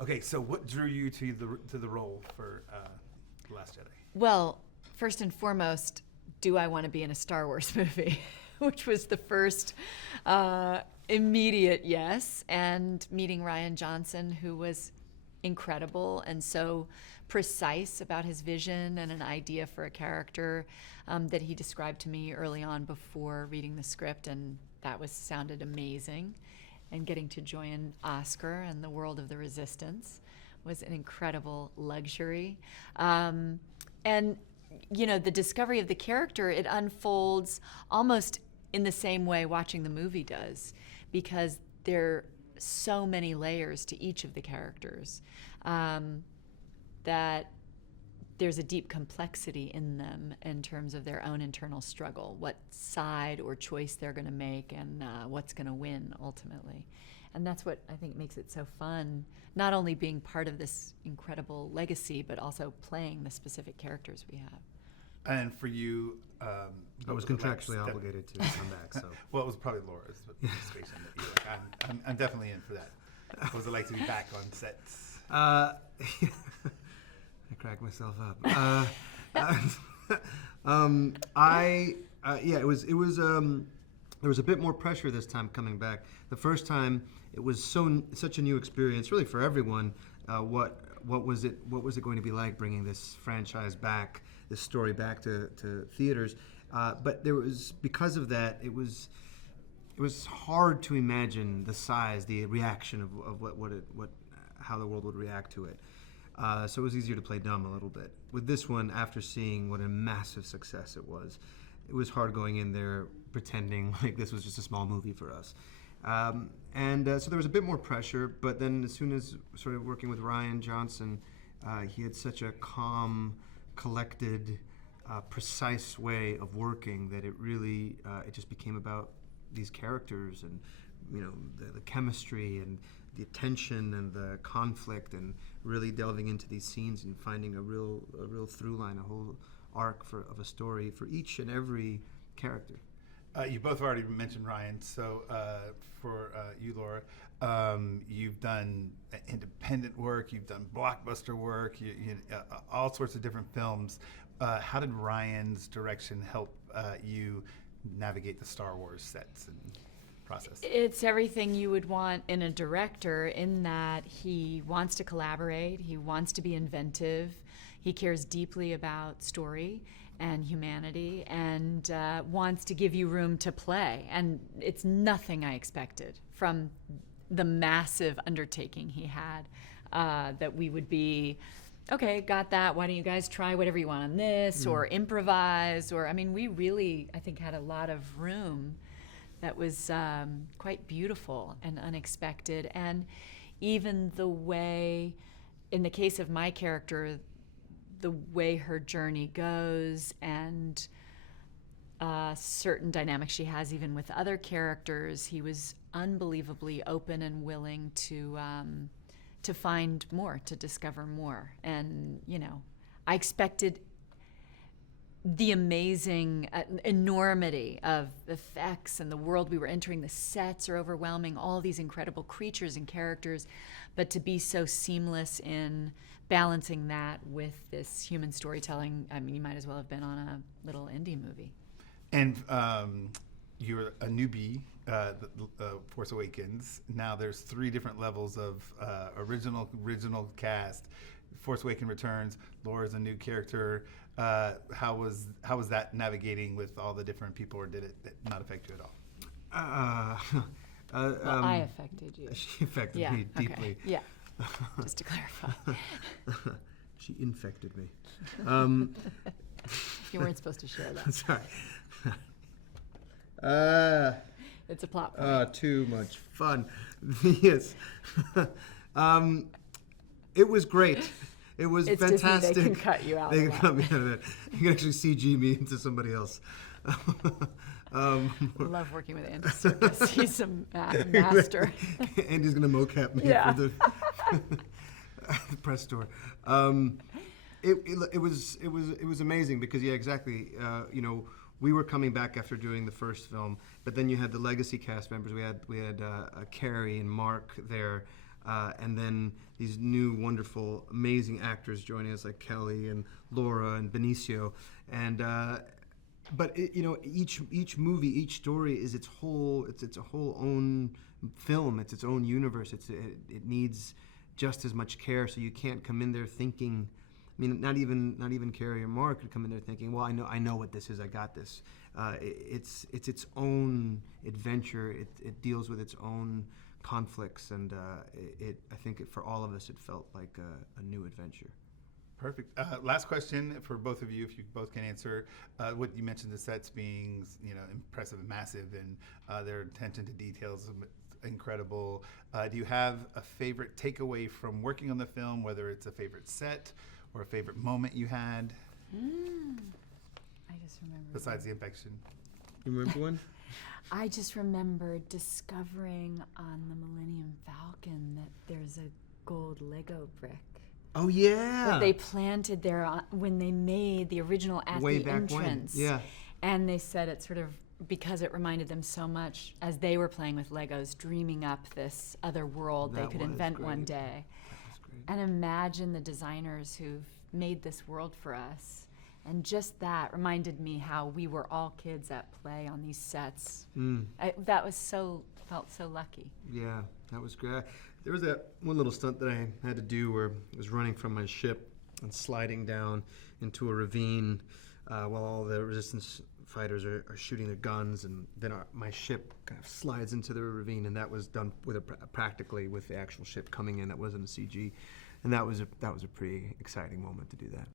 Okay, so what drew you to the role for The Last Jedi? Well, first and foremost, do I want to be in a Star Wars movie? Which was the first immediate yes. And meeting Rian Johnson, who was incredible and so precise about his vision and an idea for a character that he described to me early on before reading the script, and that sounded amazing. And getting to join Oscar and the world of the Resistance was an incredible luxury. And the discovery of the character, it unfolds almost in the same way watching the movie does, because there are so many layers to each of the characters that there's a deep complexity in them in terms of their own internal struggle, what side or choice they're going to make, and what's going to win ultimately. And that's what I think makes it so fun, not only being part of this incredible legacy, but also playing the specific characters we have. And for you, I was contractually obligated to come back. So well, it was probably Laura's participation. That you like. I'm definitely in for that. What was it like to be back on sets? I cracked myself up. It was there was a bit more pressure this time coming back. The first time it was such a new experience, really for everyone. What was it going to be like bringing this franchise back, this story back to theaters? But there was, because of that, it was hard to imagine the size, the reaction of how the world would react to it. So it was easier to play dumb a little bit. With this one, after seeing what a massive success it was hard going in there pretending like this was just a small movie for us. So there was a bit more pressure, but then as soon as sort of working with Rian Johnson, he had such a calm, collected, precise way of working that it really, it just became about these characters and, the chemistry and the tension and the conflict, and really delving into these scenes and finding a real through line, a whole arc of a story for each and every character. You both already mentioned Rian, so for you, Laura, you've done independent work, you've done blockbuster work, all sorts of different films. How did Rian's direction help you navigate the Star Wars sets and process? It's everything you would want in a director, in that he wants to collaborate, he wants to be inventive, he cares deeply about story and humanity, and wants to give you room to play. And it's nothing I expected from the massive undertaking he had, that we would be, okay, got that, why don't you guys try whatever you want on this, or improvise, we really, I think, had a lot of room that was quite beautiful and unexpected. And even the way, in the case of my character, the way her journey goes, and certain dynamics she has even with other characters, he was unbelievably open and willing to find more, to discover more. And, I expected the amazing enormity of effects and the world we were entering. The sets are overwhelming, all these incredible creatures and characters, but to be so seamless in balancing that with this human storytelling, you might as well have been on a little indie movie. And you're a newbie, Force Awakens. Now there's 3 different levels of original cast. Force Awakens returns. Laura's a new character. How was that navigating with all the different people, or did it not affect you at all? Well, I affected you. She affected me deeply. Okay. Yeah, just to clarify. She infected me. You weren't supposed to share that. Sorry. It's a plot point. Too much fun. Yes. It was great. It was it's fantastic. Disney, they can cut you out. They can cut me out of that. You can actually CG me into somebody else. I love working with Andy Serkis. He's a master. Andy's gonna mocap me for the press tour. It was amazing because exactly. We were coming back after doing the first film, but then you had the legacy cast members. We had Carrie and Mark there. and then these new, wonderful, amazing actors joining us like Kelly and Laura and Benicio, and but each movie, each story is its whole own film. It's its own universe. It needs just as much care. So you can't come in there thinking. I mean, not even Carrie or Mark could come in there thinking, well, I know what this is. I got this. It's its own adventure. It deals with its own conflicts, and I think for all of us, it felt like a new adventure. Perfect. Last question for both of you, if you both can answer. What you mentioned, the sets being, impressive and massive, and their attention to details incredible. Do you have a favorite takeaway from working on the film, whether it's a favorite set or a favorite moment you had? I just remember. Besides the infection. You remember one? I just remember discovering on the Millennium Falcon that there's a gold Lego brick. Oh yeah. That they planted there when they made the original at Way the back entrance. when. Yeah. And they said it sort of because it reminded them so much as they were playing with Legos, dreaming up this other world they could invent one day. That was great. And imagine the designers who've made this world for us. And just that reminded me how we were all kids at play on these sets. Felt so lucky. Yeah, that was great. There was that one little stunt that I had to do where I was running from my ship and sliding down into a ravine while all the resistance fighters are shooting their guns, and then my ship kind of slides into the ravine, and that was done with practically with the actual ship coming in. That wasn't a CG, and that was a pretty exciting moment to do that.